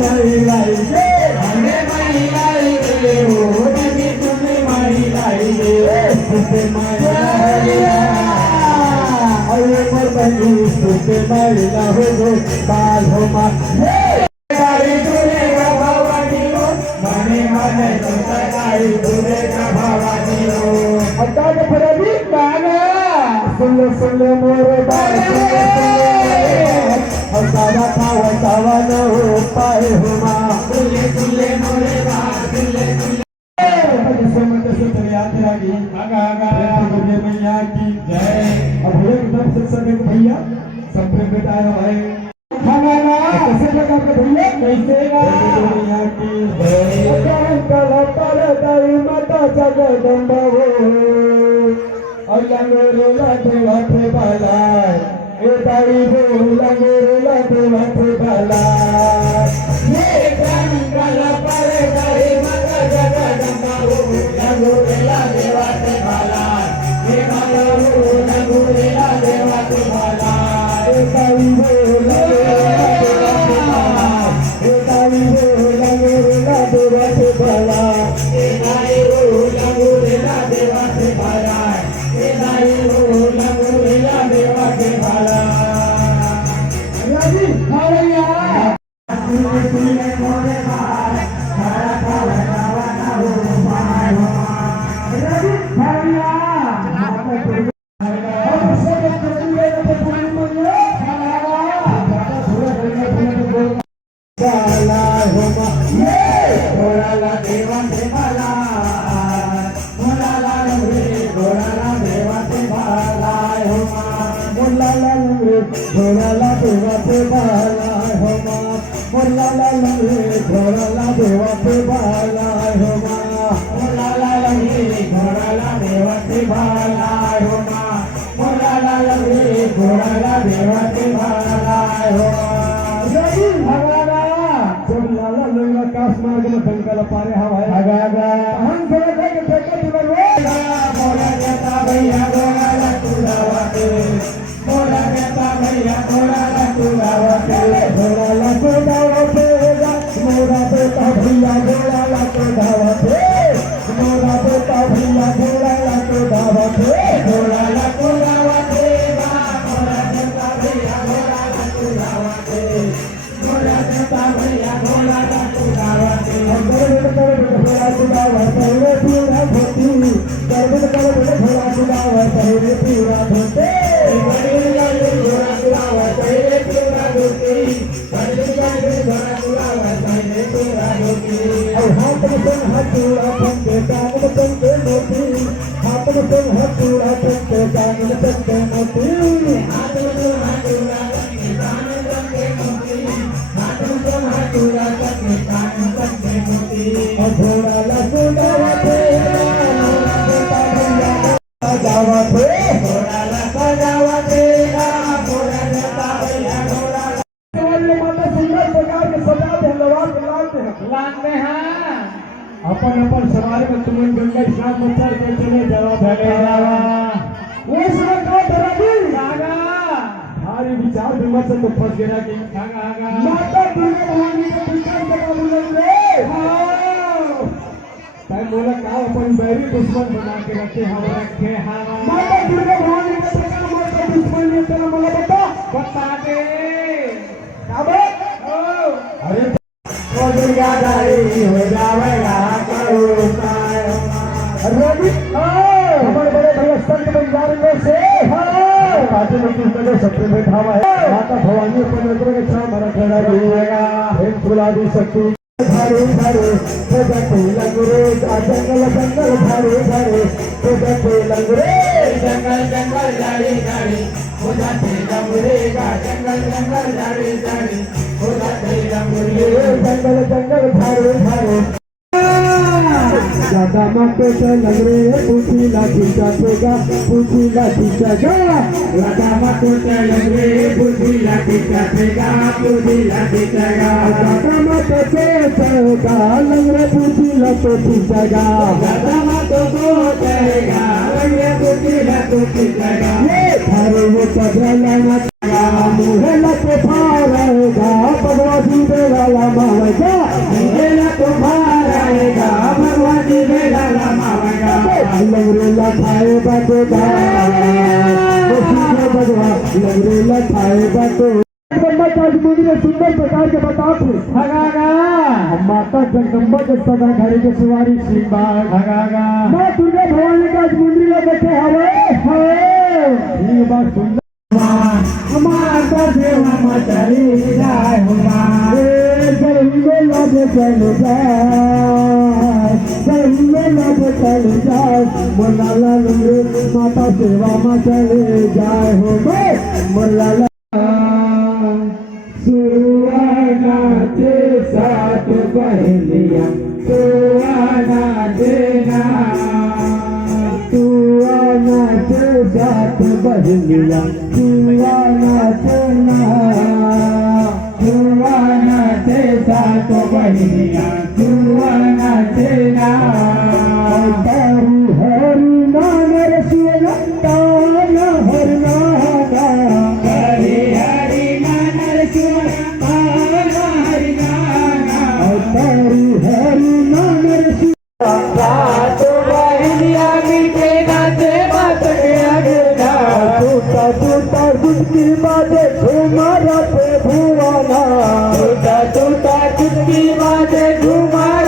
मारी लाई गे हमें मारी लाई गे हो नदी तुम्हें मारी लाई गे सुते मारी लाई अरे मर बनी सुते मारी ला हो गो बाल हो मा गाड़ी तुले का भवानी हो माने माने तुमका गाड़ी तुले का भवानी हो अता के फरदी गाना सुन मोरे बाल हसावा खावा न हो पाए हो माँ तुले तुले मोरे बाल तुले तुले याद रखी आगा आगा मुझे मैया की जय अब एकदम सत्संग भैया सब बेटाया भाई खाना ना कैसे लगा के भैया कैसे मैया की जय कल पर दाई माता जगदम्बा हो लंगोला देवा पे बाला ए दाई हो लंगोला देवा पे बाला ये कल पर दाई माता जगदम्बा हो लंगोला देवा पे बाला ये माता हो लंगोला देवा पे बाला ए दाई हो लंगोला देवा पे बाला ए दाई हो लंगोला देवा पे बाला ए दाई हो लंगोला देवा पे बाला ए दाई हो लंगोला देवा पे बाला राजी हालेलुया तुले मोरे बाल खारा खावा खावा ना हो पाए हो राजी हालेलुया हम सब तुले पे पूरी मंगो खावा जाता थोड़ा देना बोल बाला हो मा ये थोड़ा ला देवा पे बाला मोला ला रे थोड़ा ला देवा पे बाला हो मा मोला ला रे थोड़ा ला देवा पे बाला हो मा मोला ला रे थोड़ा ला देवा पे बाला हो मा मोला ला रे थोड़ा ला देवा पे बाला हो मा मोला ला रे थोड़ा ला देवा पे बाला हो जय भगवान जब लाला लोगा काश मार्ग में डंका पारे हवाए आगा आगा हम थोड़ा के फेंका तुमरो मोला कहता भैया गोरा ला तुलावा के मोला कहता भैया गोरा ला तुलावा के गोरा ला तुलावा के मोरा बेटा भैया गोरा ला तुलावा के मोरा बेटा भैया गोरा ला तुलावा के गोरा ला तुलावा के मोरा कहता भैया गोरा ला तुलावा के मोरा कहता भैया गोरा ला तुलावा के करे भोला तुलावा करे पूरा धोती करे भोला तुलावा करे पूरा धोती घोड़ा तुलावा करे पूरा धोती घोड़ा तुलावा करे पूरा धोती और हाथ में हथुड़ा पंके कान में पंके मोती हाथ में हथुड़ा पंके कान में पंके मोती हाथ में हथुड़ा पंके कान में पंके मोती हाथ में हथुड़ा पंके कान में पंके मोती और घोड़ा लसुड़ावा पे जावा पे घोड़ा लसुड़ावा पे घोड़ा जाता भैया घोड़ा माता सुंदर प्रकार के सजा दे लाते हैं अपन समाज में तुमन गंगा स्नान में चल के चले जावा भले जावा वो समय का धरावी आगा भारी विचार विमर्श तो फंस गया कि आगा आगा माता दुर्गा भवानी के विचार का बोलन रे ताई बोला का अपन बैरी दुश्मन बना के रखे हमारा के हवा माता दुर्गा भवानी के प्रकार माता दुश्मन ने चला मला बता दे काबे अरे ओ दुर्गा दाई हो जावेगा करो काय रवि हमारे बड़े भैया संत बंजारे से पार्टी में किस तरह सबसे बैठा हुआ है माता भवानी पर नजर के छाव मरा खड़ा दिएगा एक फुलादी शक्ति धारे धारे जगते लंगरे जंगल जंगल धारे धारे जगते लंगरे जंगल जंगल धारे धारे हो जाते लंगरे जंगल जंगल धारे धारे हो जाते लंगरे जंगल जंगल धारे धारे दादा माते से लंगरे पूछी लाठी चाटेगा पूछी लाठी चाटेगा दादा माते से लंगरे पूछी लाठी चाटेगा पूछी लाठी चाटेगा दादा माते से चलेगा लंगरे पूछी लाठी चाटेगा दादा माते को चलेगा लंगरे पूछी लाठी चाटेगा ये थारे वो पगला ना मुहे लगे फारेगा भगवान देगा बेलाला मावेगा बेला तुम्हारा आएगा भगवानी बेलाला मावेगा लंगरेला खाए बाटो भगवान लंगरेला खाए बाटो मंदिर सुंदर प्रकार के बताओ माता जगदम्बा के सदा घरे के सवारी सिंबाग माँ दुर्गा भवानी का मंदिर में बैठे हवे ये बात सुंदर माता देवा माता रे जाय हुआ गरीबे लगे चले जाए गरीबे लगे चले जाए मलाला माता सेवा में चले जाए हो मलाला सुवानाचे सात बहिनिया सुवाना देना सुवानाचे सात बहिनिया सुवाना देना सुवानाचे सात बहिनिया सुवाना देना तारू हरि नाम रसिया ताना हरि नाम हरि हरि नाम रसिया हरि हरि नाम रसिया सातो बहिनिया मीठे नाचे बात गया टूटा टूटा गुटकी बाजे घुमारा पे भुवाना टूटा टूटा गुटकी बाजे घुमारा